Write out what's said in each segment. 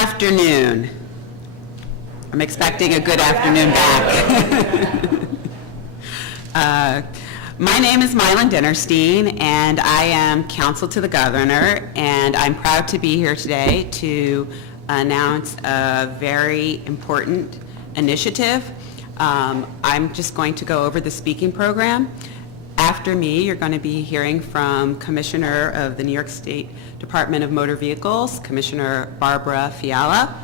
afternoon. I'm expecting a good afternoon back. My name is Mylan Dinnerstein, and I am counsel to the governor, and I'm proud to be here today to announce a very important initiative. I'm just going to go over the speaking program. After me, you're going to be hearing from Commissioner of the New York State Department of Motor Vehicles, Commissioner Barbara Fiala,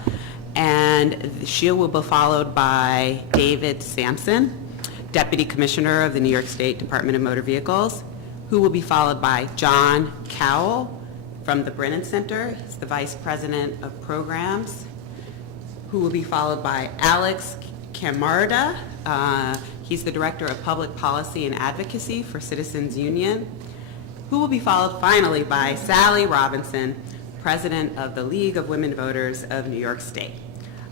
and she will be followed by David Sampson, Deputy Commissioner of the New York State Department of Motor Vehicles, who will be followed by John Cowell from the Brennan Center. He's the Vice President of Programs, who will be followed by Alex Camarda. He's the Director of Public Policy and Advocacy for Citizens Union, who will be followed finally by Sally Robinson, President of the League of Women Voters of New York State.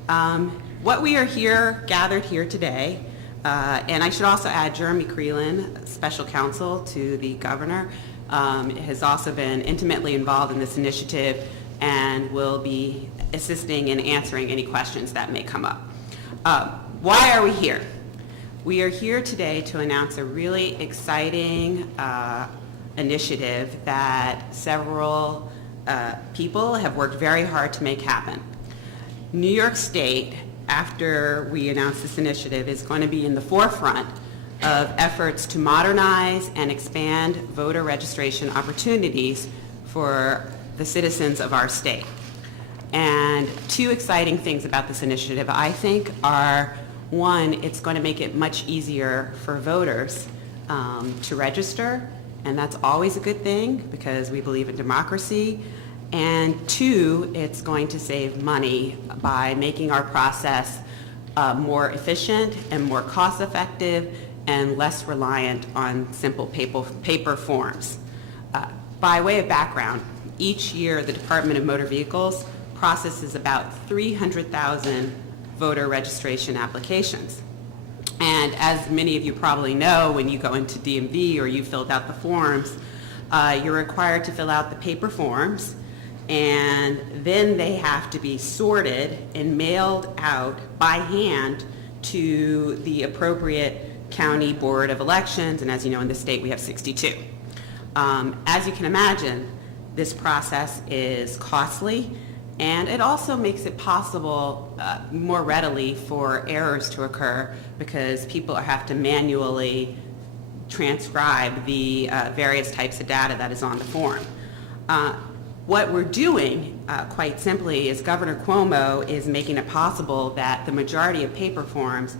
What we are gathered here today, and I should also add Jeremy Creelan, Special Counsel to the Governor, has also been intimately involved in this initiative and will be assisting in answering any questions that may come up. Why are we here? We are here today to announce a really exciting initiative that several people have worked very hard to make happen. New York State, after we announce this initiative, is going to be in the forefront of efforts to modernize and expand voter registration opportunities for the citizens of our state. And two exciting things about this initiative, I think, are one, it's going to make it much easier for voters to register, and that's always a good thing because we believe in democracy. And two, it's going to save money by making our process more efficient and more cost-effective and less reliant on simple paper forms. By way of background, each year the Department of Motor Vehicles processes about 300,000 voter registration applications. And as many of you probably know, when you go into DMV or you filled out the forms, you're required to fill out the paper forms, and then they have to be sorted and mailed out by hand to the appropriate county board of elections, and as you know, in the state we have 62. As you can imagine, this process is costly, and it also makes it possible more readily for errors to occur because people have to manually transcribe the various types of data that is on the form. What we're doing, quite simply, is Governor Cuomo is making it possible that the majority of paper forms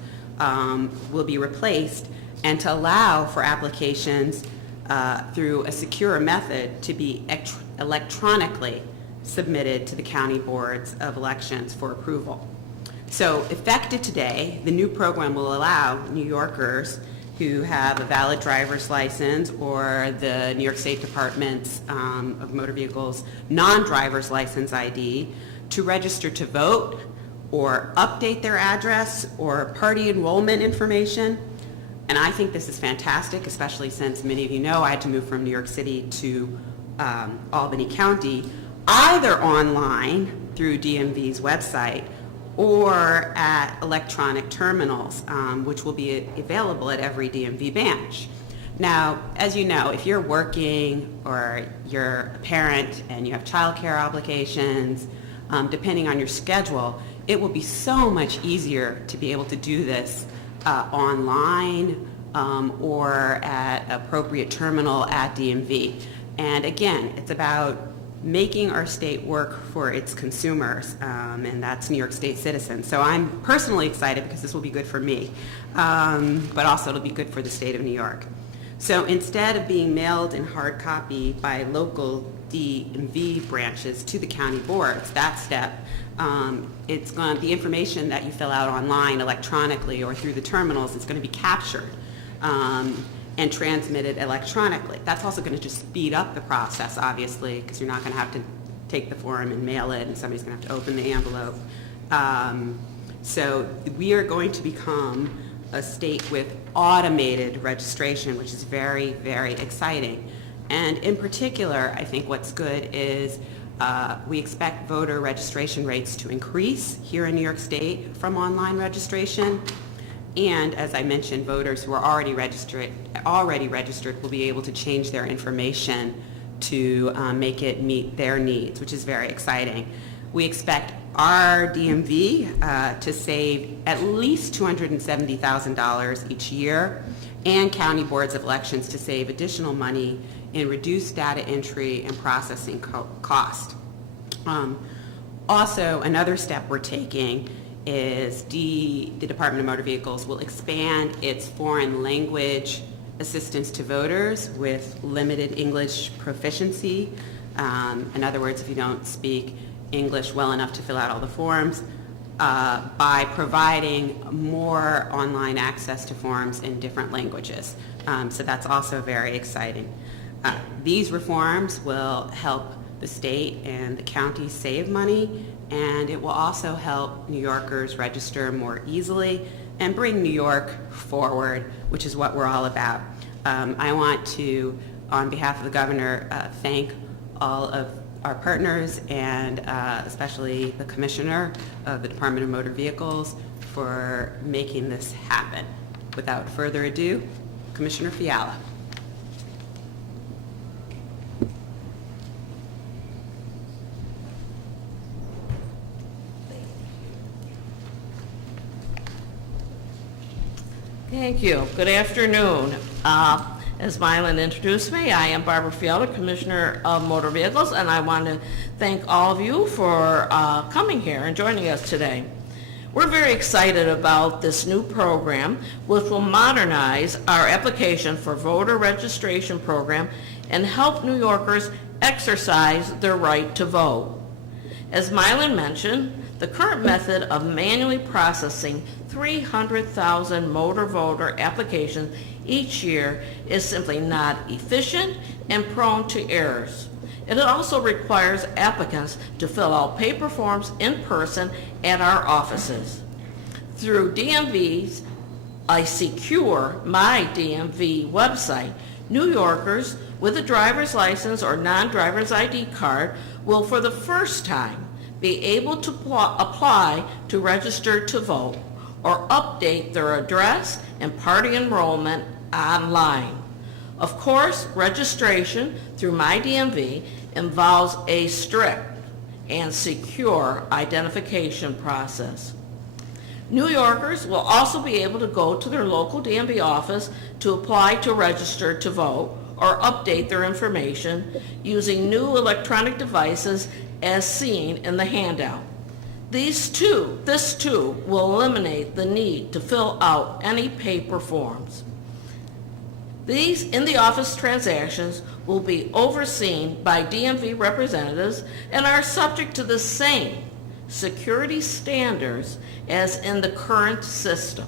will be replaced and to allow for applications through a secure method to be electronically submitted to the county boards of elections for approval. So effective today, the new program will allow New Yorkers who have a valid driver's license or the New York State Department's of Motor Vehicles non-driver's license ID to register to vote or update their address or party enrollment information. And I think this is fantastic, especially since many of you know I had to move from New York City to Albany County, either online through DMV's website or at electronic terminals, which will be available at every DMV branch. Now, as you know, if you're working or you're a parent and you have child care obligations, depending on your schedule, it will be so much easier to be able to do this online or at appropriate terminal at DMV. And again, it's about making our state work for its consumers, and that's New York State citizens. So I'm personally excited because this will be good for me, but also it'll be good for the state of New York. So instead of being mailed in hard copy by local DMV branches to the county boards, that step, the information that you fill out online electronically or through the terminals is going to be captured and transmitted electronically. That's also going to just speed up the process, obviously, because you're not going to have to take the form and mail it, and somebody's going to have to open the envelope. So we are going to become a state with automated registration, which is very, very exciting. And in particular, I think what's good is We expect voter registration rates to increase here in New York State from online registration. And as I mentioned, voters who are already registered will be able to change their information to make it meet their needs, which is very exciting. We expect our DMV to save at least $270,000 each year, and county boards of elections to save additional money in reduced data entry and processing cost. Also, another step we're taking is the Department of Motor Vehicles will expand its foreign language assistance to voters with limited English proficiency. In other words, if you don't speak English well enough to fill out all the forms, by providing more online access to forms in different languages. So that's also very exciting. These reforms will help the state and the county save money, and it will also help New Yorkers register more easily and bring New York forward, which is what we're all about. I want to, on behalf of the governor, thank all of our partners and especially the Commissioner of the Department of Motor Vehicles for making this happen. Without further ado, Commissioner Fiala. Thank you. Good afternoon. As Mylan introduced me, I am Barbara Fiala, Commissioner of Motor Vehicles, and I want to thank all of you for coming here and joining us today. We're very excited about this new program, which will modernize our application for voter registration program and help New Yorkers exercise their right to vote. As Mylan mentioned, the current method of manually processing 300,000 motor voter applications each year is simply not efficient and prone to errors. It also requires applicants to fill out paper forms in person at our offices. Through DMV's a secure My DMV website, New Yorkers with a driver's license or non-driver's ID card will for the first time be able to apply to register to vote or update their address and party enrollment online. Of course, registration through My DMV involves a strict and secure identification process. New Yorkers will also be able to go to their local DMV office to apply to register to vote or update their information using new electronic devices as seen in the handout. This too will eliminate the need to fill out any paper forms. These in-the-office transactions will be overseen by DMV representatives and are subject to the same security standards as in the current system.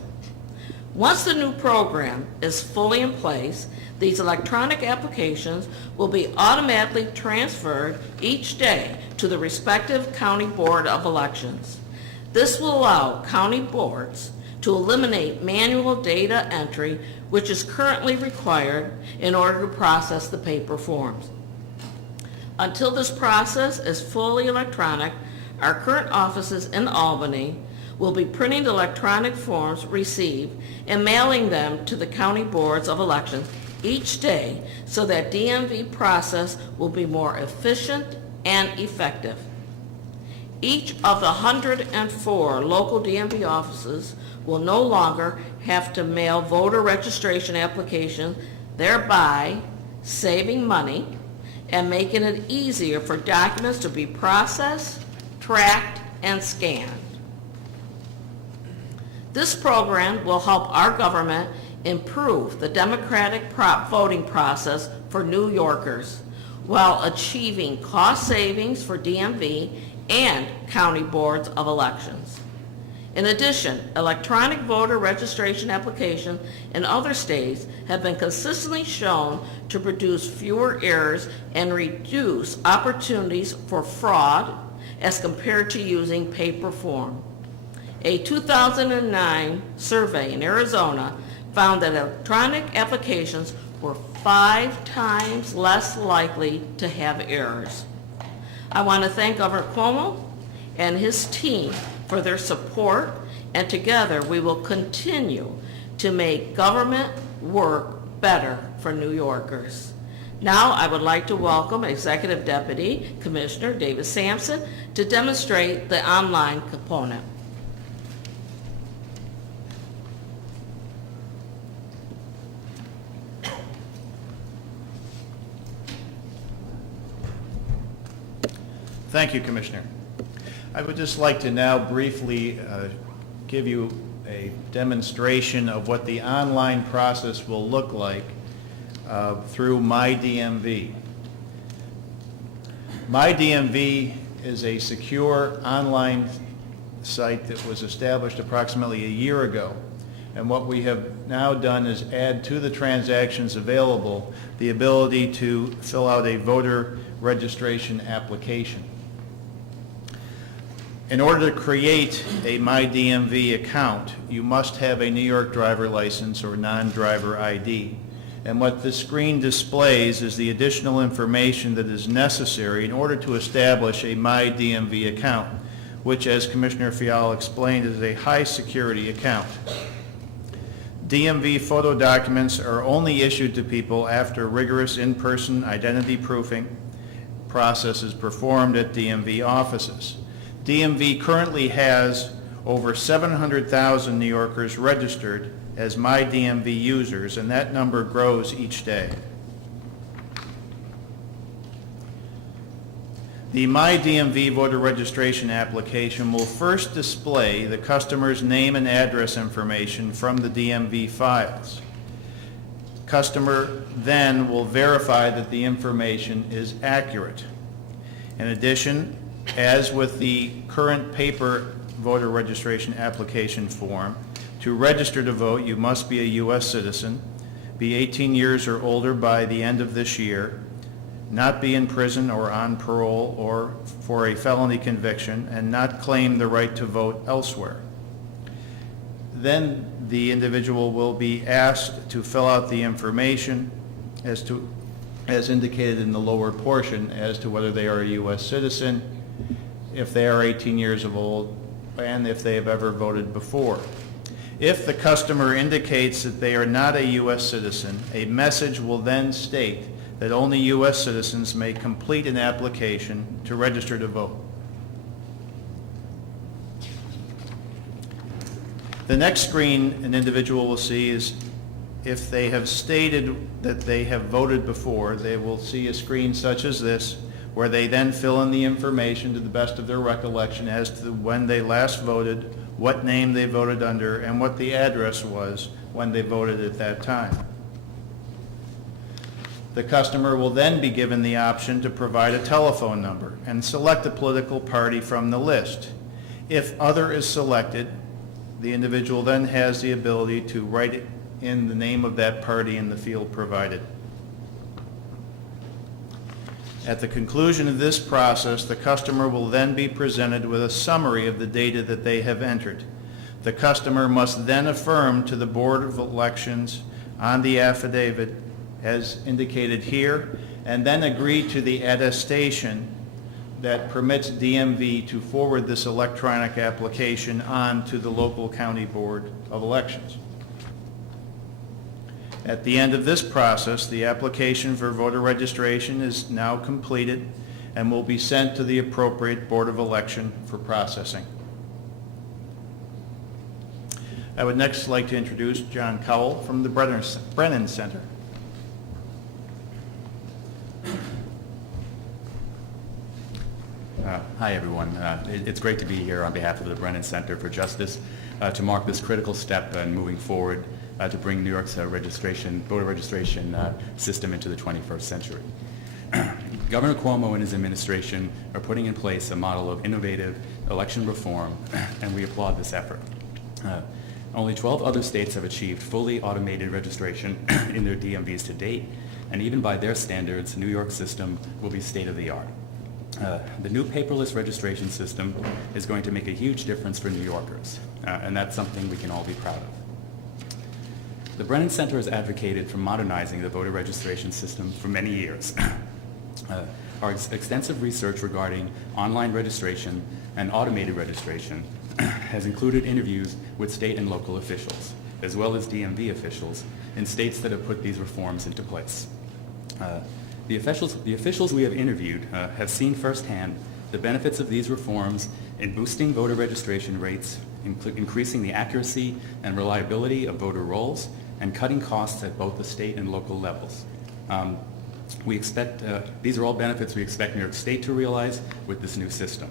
Once the new program is fully in place, these electronic applications will be automatically transferred each day to the respective county board of elections. This will allow county boards to eliminate manual data entry, which is currently required in order to process the paper forms. Until this process is fully electronic, our current offices in Albany will be printing the electronic forms received and mailing them to the county boards of elections each day so that DMV process will be more efficient and effective. Each of the 104 local DMV offices will no longer have to mail voter registration applications, thereby saving money and making it easier for documents to be processed, tracked, and scanned. This program will help our government improve the democratic voting process for New Yorkers while achieving cost savings for DMV and county boards of elections. In addition, electronic voter registration applications in other states have been consistently shown to produce fewer errors and reduce opportunities for fraud as compared to using paper form. A 2009 survey in Arizona found that electronic applications were 5 times less likely to have errors. I want to thank Governor Cuomo and his team for their support, and together we will continue to make government work better for New Yorkers. Now I would like to welcome Executive Deputy Commissioner David Sampson to demonstrate the online component. Thank you, Commissioner. I would just like to now briefly give you a demonstration of what the online process will look like through MyDMV. MyDMV is a secure online site that was established approximately a year ago. And what we have now done is add to the transactions available the ability to fill out a voter registration application. In order to create a MyDMV account, you must have a New York driver license or non-driver ID. And what this screen displays is the additional information that is necessary in order to establish a MyDMV account, which, as Commissioner Fiala explained, is a high-security account. DMV photo documents are only issued to people after rigorous in-person identity proofing process is performed at DMV offices. DMV currently has over 700,000 New Yorkers registered as MyDMV users, and that number grows each day. The MyDMV voter registration application will first display the customer's name and address information from the DMV files. Customer then will verify that the information is accurate. In addition, as with the current paper voter registration application form, to register to vote, you must be a U.S. citizen, be 18 years or older by the end of this year, not be in prison or on parole or for a felony conviction, and not claim the right to vote elsewhere. Then the individual will be asked to fill out the information as indicated in the lower portion as to whether they are a U.S. citizen, if they are 18 years of old, and if they have ever voted before. If the customer indicates that they are not a U.S. citizen, a message will then state that only U.S. citizens may complete an application to register to vote. The next screen an individual will see is if they have stated that they have voted before, they will see a screen such as this, where they then fill in the information to the best of their recollection as to when they last voted, what name they voted under, and what the address was when they voted at that time. The customer will then be given the option to provide a telephone number and select a political party from the list. If other is selected, the individual then has the ability to write in the name of that party in the field provided. At the conclusion of this process, the customer will then be presented with a summary of the data that they have entered. The customer must then affirm to the Board of Elections on the affidavit as indicated here, and then agree to the attestation that permits DMV to forward this electronic application on to the local county Board of Elections. At the end of this process, the application for voter registration is now completed and will be sent to the appropriate Board of Election for processing. I would next like to introduce John Cowell from the Brennan Center. Hi, everyone. It's great to be here on behalf of the Brennan Center for Justice to mark this critical step in moving forward to bring New York's voter registration system into the 21st century. Governor Cuomo and his administration are putting in place a model of innovative election reform, and we applaud this effort. Only 12 other states have achieved fully automated registration in their DMVs to date, and even by their standards, New York's system will be state-of-the-art. The new paperless registration system is going to make a huge difference for New Yorkers, and that's something we can all be proud of. The Brennan Center has advocated for modernizing the voter registration system for many years. Our extensive research regarding online registration and automated registration has included interviews with state and local officials, as well as DMV officials in states that have put these reforms into place. The officials we have interviewed have seen firsthand the benefits of these reforms in boosting voter registration rates, increasing the accuracy and reliability of voter rolls, and cutting costs at both the state and local levels. We expect, these are all benefits we expect New York State to realize with this new system.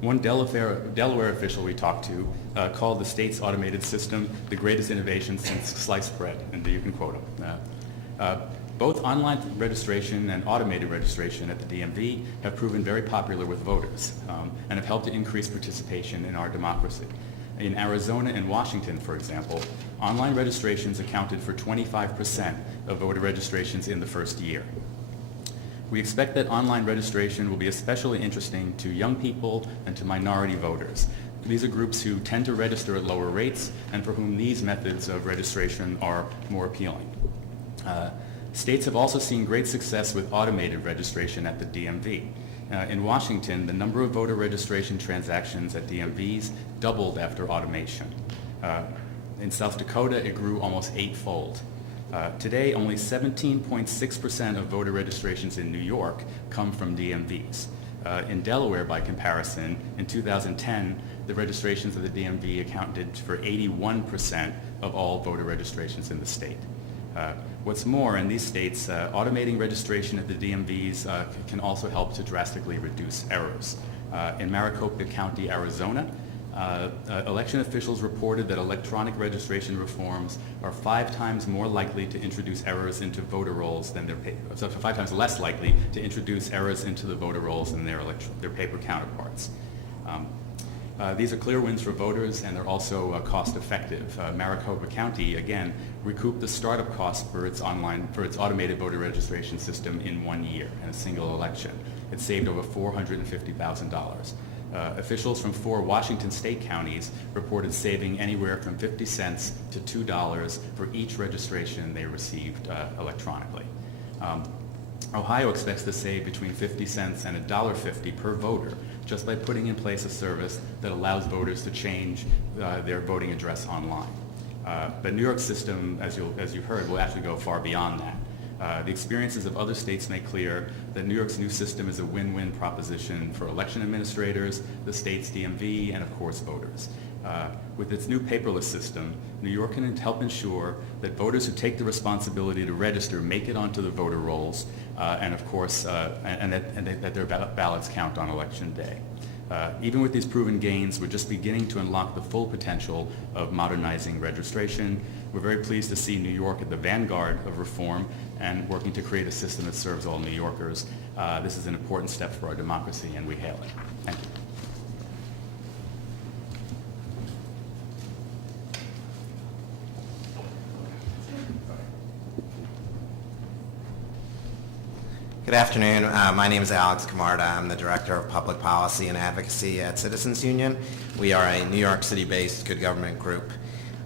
One Delaware official we talked to called the state's automated system the greatest innovation since sliced bread, and you can quote him. Both online registration and automated registration at the DMV have proven very popular with voters and have helped to increase participation in our democracy. In Arizona and Washington, for example, online registrations accounted for 25% of voter registrations in the first year. We expect that online registration will be especially interesting to young people and to minority voters. These are groups who tend to register at lower rates and for whom these methods of registration are more appealing. States have also seen great success with automated registration at the DMV. In Washington, the number of voter registration transactions at DMVs doubled after automation. In South Dakota, it grew almost eightfold. Today, only 17.6% of voter registrations in New York come from DMVs. In Delaware, by comparison, in 2010, the registrations of the DMV accounted for 81% of all voter registrations in the state. What's more, in these states, automating registration at the DMVs can also help to drastically reduce errors. In Maricopa County, Arizona, election officials reported that electronic registration reforms are 5 times more likely to introduce errors into voter rolls than 5 times less likely to introduce errors into the voter rolls than their paper counterparts. These are clear wins for voters, and they're also cost-effective. Maricopa County, again, recouped the startup costs for its automated voter registration system in 1 year in a single election. It saved over $450,000. Officials from 4 Washington state counties reported saving anywhere from 50 cents to $2 for each registration they received electronically. Ohio expects to save between 50 cents and $1.50 per voter just by putting in place a service that allows voters to change their voting address online. But New York's system, as you heard, will actually go far beyond that. The experiences of other states make clear that New York's new system is a win-win proposition for election administrators, the state's DMV, and of course voters. With its new paperless system, New York can help ensure that voters who take the responsibility to register make it onto the voter rolls, and of course, that their ballots count on election day. Even with these proven gains, we're just beginning to unlock the full potential of modernizing registration. We're very pleased to see New York at the vanguard of reform and working to create a system that serves all New Yorkers. This is an important step for our democracy, and we hail it. Thank you. Good afternoon. My name is Alex Camarda. I'm the Director of Public Policy and Advocacy at Citizens Union. We are a New York City-based good government group.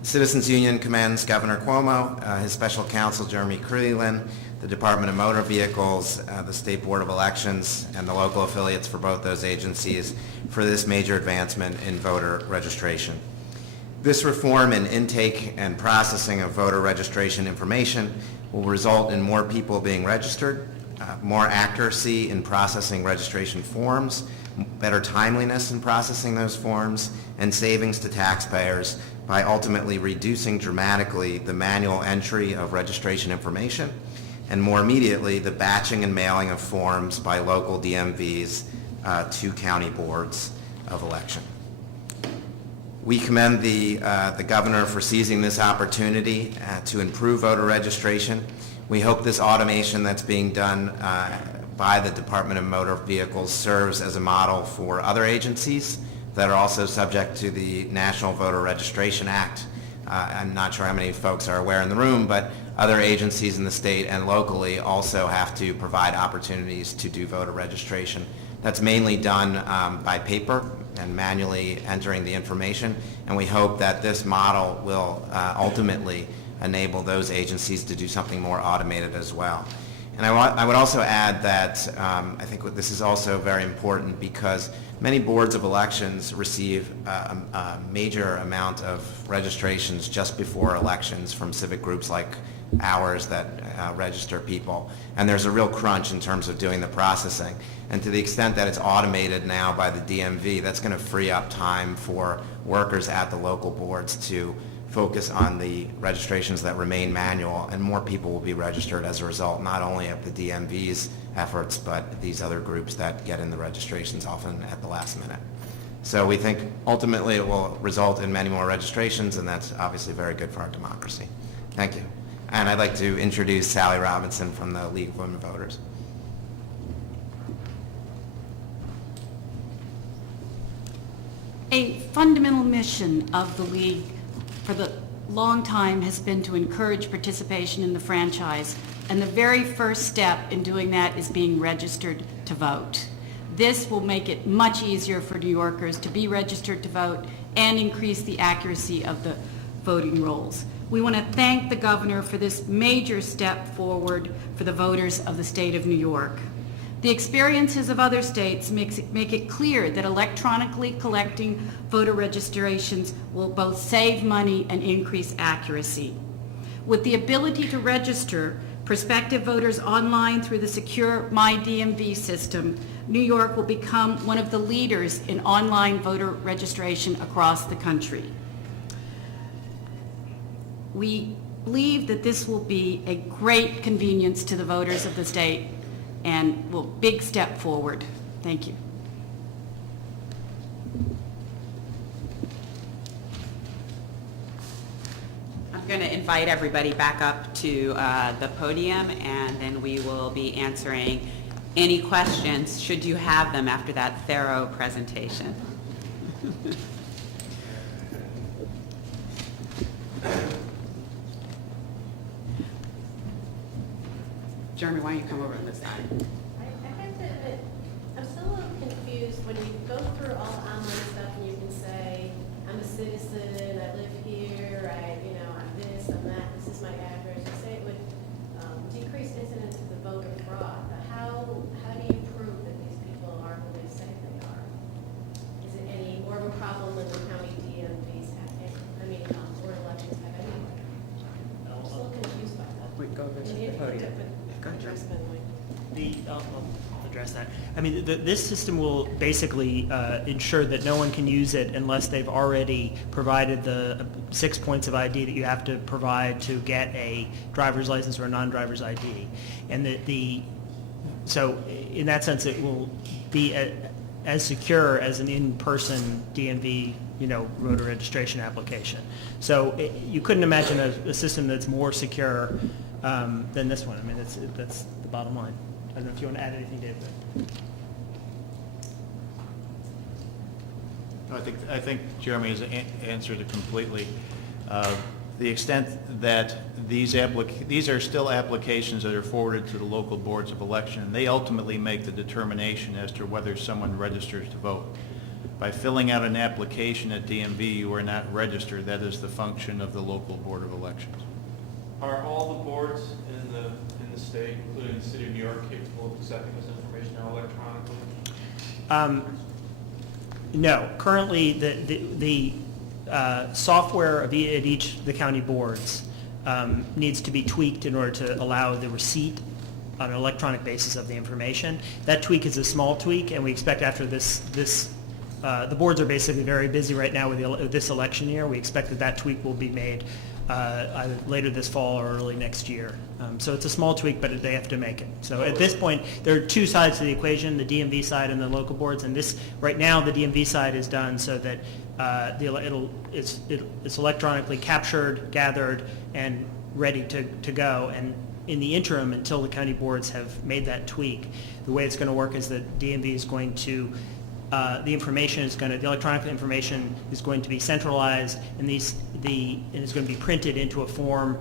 Citizens Union commends Governor Cuomo, his special counsel Jeremy Creelan, the Department of Motor Vehicles, the State Board of Elections, and the local affiliates for both those agencies for this major advancement in voter registration. This reform in intake and processing of voter registration information will result in more people being registered, more accuracy in processing registration forms, better timeliness in processing those forms, and savings to taxpayers by ultimately reducing dramatically the manual entry of registration information and more immediately the batching and mailing of forms by local DMVs to county boards of election. We commend the governor for seizing this opportunity to improve voter registration. We hope this automation that's being done by the Department of Motor Vehicles serves as a model for other agencies that are also subject to the National Voter Registration Act. I'm not sure how many folks are aware in the room, but other agencies in the state and locally also have to provide opportunities to do voter registration. That's mainly done by paper and manually entering the information, and we hope that this model will ultimately enable those agencies to do something more automated as well. And I would also add that I think this is also very important because many boards of elections receive a major amount of registrations just before elections from civic groups like ours that register people. And there's a real crunch in terms of doing the processing. And to the extent that it's automated now by the DMV, that's going to free up time for workers at the local boards to focus on the registrations that remain manual, and more people will be registered as a result, not only of the DMV's efforts, but these other groups that get in the registrations often at the last minute. So we think ultimately it will result in many more registrations, and that's obviously very good for our democracy. Thank you. And I'd like to introduce Sally Robinson from the League of Women Voters. A fundamental mission of the League for the long time has been to encourage participation in the franchise, and the very first step in doing that is being registered to vote. This will make it much easier for New Yorkers to be registered to vote and increase the accuracy of the voting rolls. We want to thank the governor for this major step forward for the voters of the state of New York. The experiences of other states make it clear that electronically collecting voter registrations will both save money and increase accuracy. With the ability to register prospective voters online through the secure MyDMV system, New York will become one of the leaders in online voter registration across the country. We believe that this will be a great convenience to the voters of the state and will big step forward. Thank you. I'm going to invite everybody back up to the podium, and then we will be answering any questions, should you have them, after that thorough presentation. Jeremy, why don't you come over on this side? I have to admit, I'm still a little confused when you go through all the online stuff and you can say, I'm a citizen, I live here, I'm this, I'm that, this is my address. You say it would decrease incidence of the voter fraud, but how do you prove that these people are who they say they are? Is it any more of a problem than the county DMVs have, board elections have anyway? I'm still confused by that. Wait, go over to the podium. Go ahead, Jeremy. I'll address that. This system will basically ensure that no one can use it unless they've already provided the 6 points of ID that you have to provide to get a driver's license or a non-driver's ID. And so in that sense, it will be as secure as an in-person DMV voter registration application. So you couldn't imagine a system that's more secure than this one. That's the bottom line. I don't know if you want to add anything, Dave. I think Jeremy has answered it completely. The extent that these are still applications that are forwarded to the local boards of election, and they ultimately make the determination as to whether someone registers to vote. By filling out an application at DMV, you are not registered. That is the function of the local board of elections. Are all the boards in the state, including the city of New York, capable of accepting this information now electronically? No. Currently, the software at each of the county boards needs to be tweaked in order to allow the receipt on an electronic basis of the information. That tweak is a small tweak, and we expect after this the boards are basically very busy right now with this election year. We expect that tweak will be made either later this fall or early next year. So it's a small tweak, but they have to make it. So at this point, there are two sides to the equation, the DMV side and the local boards. And right now, the DMV side is done so that it's electronically captured, gathered, and ready to go. And in the interim, until the county boards have made that tweak, the way it's going to work is that DMV is going to the electronic information is going to be centralized, and is going to be printed into a form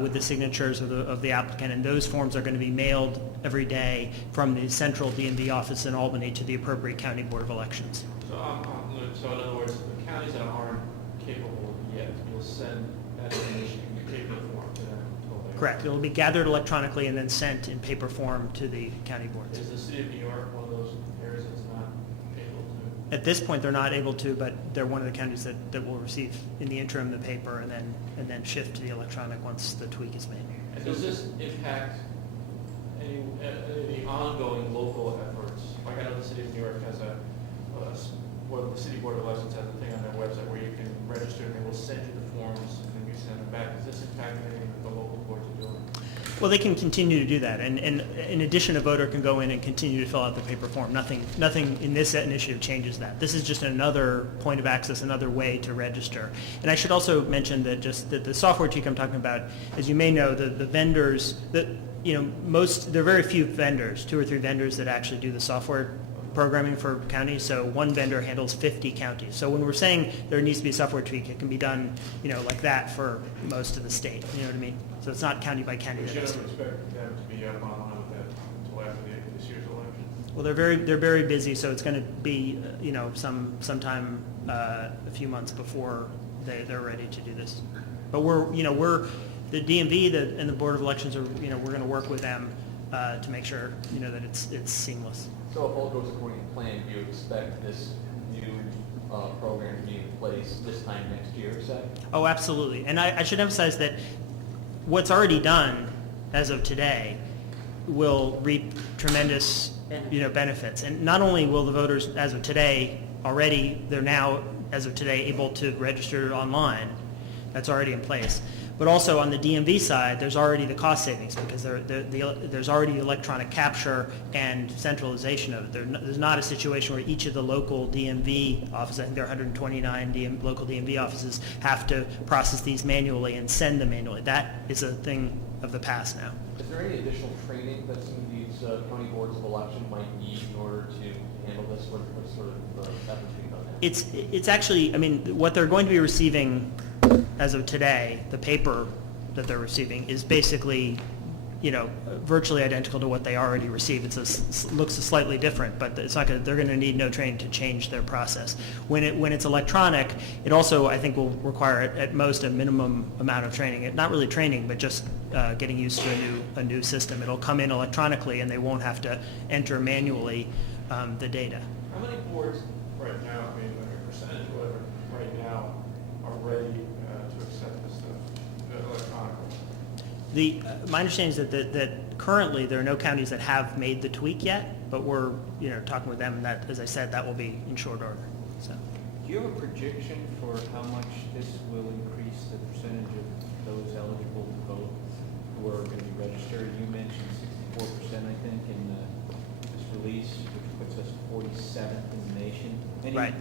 with the signatures of the applicant, and those forms are going to be mailed every day from the central DMV office in Albany to the appropriate county board of elections. So in other words, the counties that aren't capable yet will send that information in paper form to them until they Correct. It will be gathered electronically and then sent in paper form to the county boards. Is the city of New York one of those areas that's not able to? At this point, they're not able to, but they're one of the counties that will receive in the interim the paper and then shift to the electronic once the tweak is made. And does this impact any ongoing local efforts? Like I know the city of New York has well, the city board of elections has a thing on their website where you can register and they will send you the forms and then you send them back. Does this impact anything that the local boards are doing? Well, they can continue to do that, and in addition, a voter can go in and continue to fill out the paper form. Nothing in this initiative changes that. This is just another point of access, another way to register. And I should also mention that the software tweak I'm talking about, as you may know, the vendors, there are very few vendors, 2 or 3 vendors that actually do the software programming for counties, so one vendor handles 50 counties. So when we're saying there needs to be a software tweak, it can be done, like that for most of the state. You know what I mean? So it's not county by county. But you don't expect them to be up online with that until after this year's election? Well, they're very busy, so it's going to be sometime a few months before they're ready to do this. But we're the DMV and the Board of Elections are we're going to work with them to make sure that it's seamless. So if all goes according to plan, do you expect this new program to be in place this time next year, say? Oh, absolutely. And I should emphasize that what's already done as of today will reap tremendous benefits. And not only will the voters as of today they're now as of today able to register online. That's already in place. But also on the DMV side, there's already the cost savings because there's already electronic capture and centralization of it. There's not a situation where each of the local DMV offices, I think there are 129 local DMV offices, have to process these manually and send them manually. That is a thing of the past now. Is there any additional training that some of these county boards of election might need in order to handle this? What sort of efforts being done there? It's actually, what they're going to be receiving as of today, the paper that they're receiving is basically, virtually identical to what they already received. Looks slightly different, but it's not they're going to need no training to change their process. When it's electronic, it also, I think, will require at most a minimum amount of training. Not really training, but just getting used to a new system. It'll come in electronically, and they won't have to enter manually the data. How many boards right now, like a percentage, whatever, right now are ready to accept this stuff electronically? My understanding is that currently there are no counties that have made the tweak yet, but we're talking with them, and that, as I said, that will be in short order. So, do you have a projection for how much this will increase the percentage of those eligible to vote who are going to be registered? You mentioned 64%, I think, in this release, which puts us 47th in the nation. right.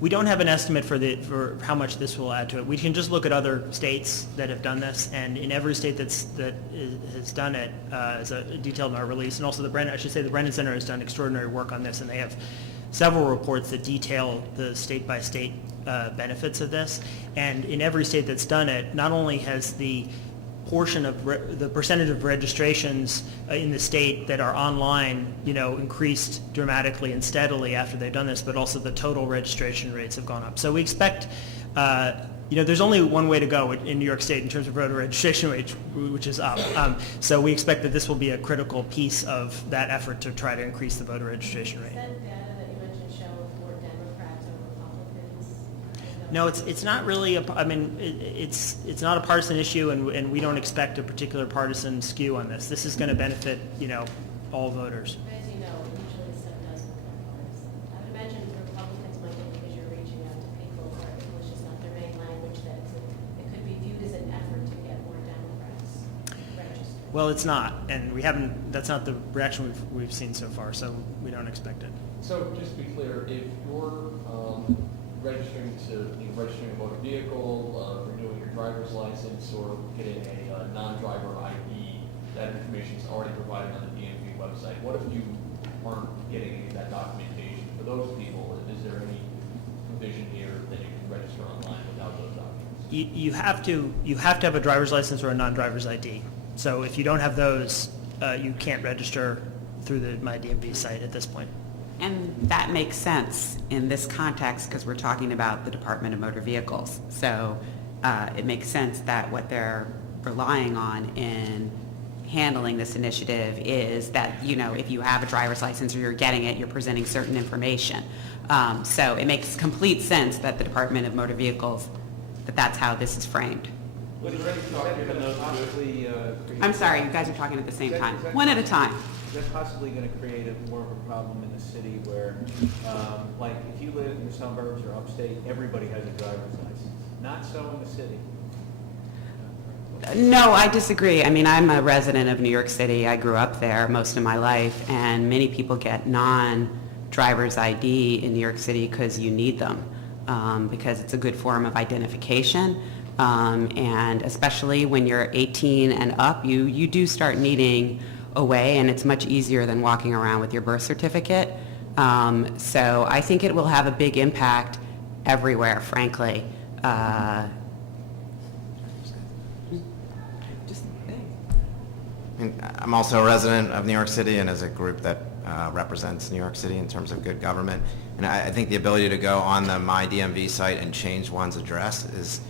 We don't have an estimate for how much this will add to it. We can just look at other states that have done this, and in every state that has done it, as detailed in our release, and also the Brennan Center has done extraordinary work on this, and they have several reports that detail the state-by-state benefits of this. And in every state that's done it, not only has the portion of the percentage of registrations in the state that are online, increased dramatically and steadily after they've done this, but also the total registration rates have gone up. So we expect, there's only one way to go in New York State in terms of voter registration rate, which is up. So we expect that this will be a critical piece of that effort to try to increase the voter registration rate. Does that data that you mentioned show more Democrats or Republicans? No, it's not really it's not a partisan issue, and we don't expect a particular partisan skew on this. This is going to benefit, all voters. As you know, usually stuff does become partisan. I would imagine Republicans might think because you're reaching out to people who are English is not their main language, that it could be viewed as an effort to get more Democrats registered. Well, it's not, and that's not the reaction we've seen so far, so we don't expect it. So just to be clear, if you're registering a motor vehicle, renewing your driver's license, or getting a non-driver ID, that information is already provided on the DMV website. What if you aren't getting any of that documentation? For those people, is there any provision here that you can register online without those documents? You have to have a driver's license or a non-driver's ID. So if you don't have those, you can't register through the MyDMV site at this point. And that makes sense in this context because we're talking about the Department of Motor Vehicles. So it makes sense that what they're relying on in handling this initiative is that, if you have a driver's license or you're getting it, you're presenting certain information. So it makes complete sense that the Department of Motor Vehicles, that's how this is framed. Was there any thought given those to I'm sorry, you guys are talking at the same time. One at a time. Is that possibly going to create more of a problem in the city where, like, if you live in the suburbs or upstate, everybody has a driver's license? Not so in the city. No, I disagree. I mean, I'm a resident of New York City. I grew up there most of my life, and many people get non-driver's ID in New York City because you need them, because it's a good form of identification. And especially when you're 18 and up, you do start needing a way, and it's much easier than walking around with your birth certificate. So I think it will have a big impact everywhere, frankly. I'm also a resident of New York City and as a group that represents New York City in terms of good government. And I think the ability to go on the My DMV site and change one's address is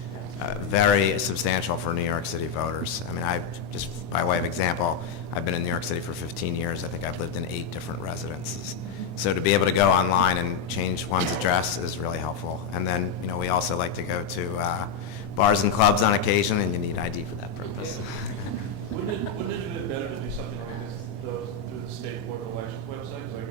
very substantial for New York City voters. I mean, just by way of example, I've been in New York City for 15 years. I think I've lived in 8 different residences. So to be able to go online and change one's address is really helpful. And then, we also like to go to bars and clubs on occasion, and you need ID for that purpose. Wouldn't it have been better to do something like this through the state board of elections website? Like, I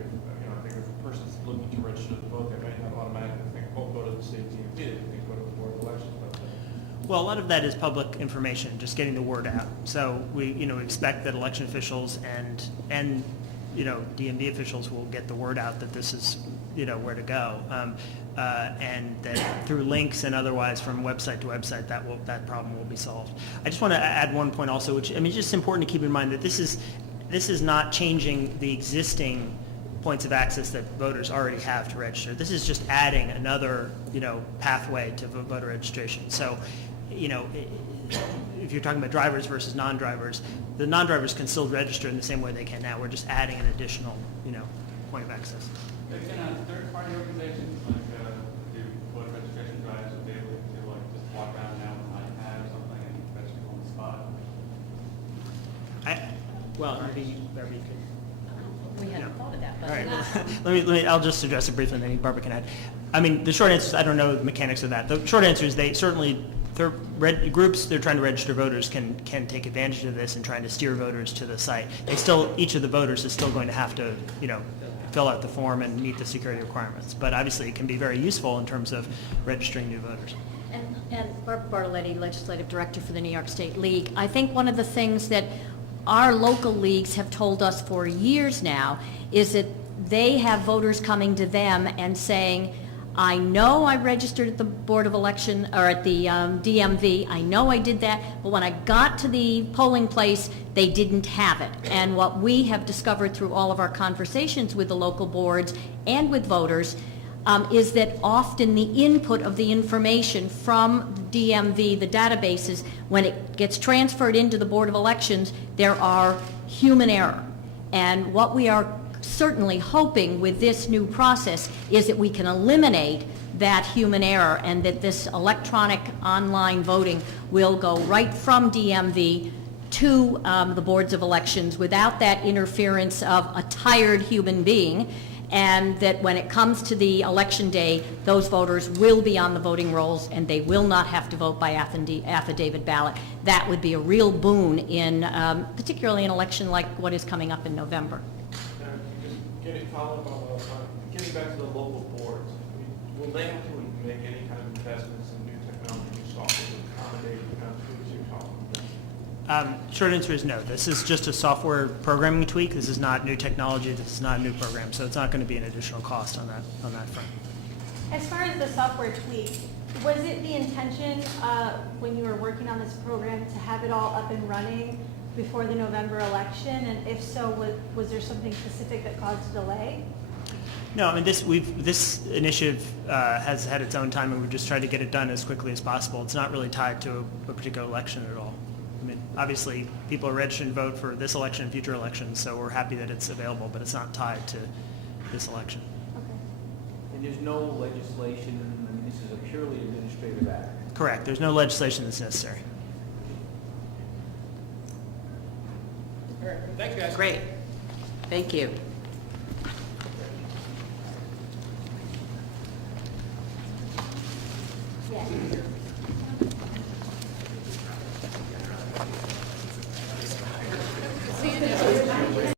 think if a person's looking to register to vote, they may not automatically think, go to the state DMV, they think go to the board of elections website. Well, a lot of that is public information, just getting the word out. So we, expect that election officials and DMV officials will get the word out that this is, where to go. And that through links and otherwise from website to website, that problem will be solved. I just want to add one point also, which, it's just important to keep in mind that this is not changing the existing points of access that voters already have to register. This is just adding another, pathway to voter registration. So, if you're talking about drivers versus non-drivers, the non-drivers can still register in the same way they can now. We're just adding an additional, point of access. Can third-party organizations do voter registration drives with able to just walk around now with an iPad or something and register on the spot? Maybe you could. We hadn't thought of that, but. All right, well, let me, I'll just address it briefly and then Barbara can add. I mean, the short answer is I don't know the mechanics of that. The short answer is groups they're trying to register voters can take advantage of this and trying to steer voters to the site. Each of the voters is still going to have to, fill out the form and meet the security requirements. But obviously it can be very useful in terms of registering new voters. And Barbara Bartoletti, Legislative Director for the New York State League. I think one of the things that our local leagues have told us for years now is that they have voters coming to them and saying, I know I registered at the Board of Election or at the DMV. I know I did that, but when I got to the polling place, they didn't have it. And what we have discovered through all of our conversations with the local boards and with voters is that often the input of the information from the DMV, the databases, when it gets transferred into the Board of Elections, there are human error. And what we are certainly hoping with this new process is that we can eliminate that human error and that this electronic online voting will go right from DMV to the boards of elections without that interference of a tired human being, and that when it comes to the election day, those voters will be on the voting rolls and they will not have to vote by affidavit ballot. That would be a real boon in particularly an election like what is coming up in November. Getting back to the local boards, will they have to make any kind of investments in new technology, new software to accommodate the kind of tweaks you're talking about? Short answer is no. This is just a software programming tweak. This is not new technology. This is not a new program. So it's not going to be an additional cost on that front. As far as the software tweak, was it the intention when you were working on this program to have it all up and running before the November election? And if so, was there something specific that caused delay? No, I mean this initiative has had its own time, and we've just tried to get it done as quickly as possible. It's not really tied to a particular election at all. I mean, obviously, people are registered to vote for this election and future elections, so we're happy that it's available, but it's not tied to this election. Okay. And there's no legislation, I mean, this is a purely administrative act. Correct. There's no legislation that's necessary. All right, thanks, guys. Great. Thank you. Yes.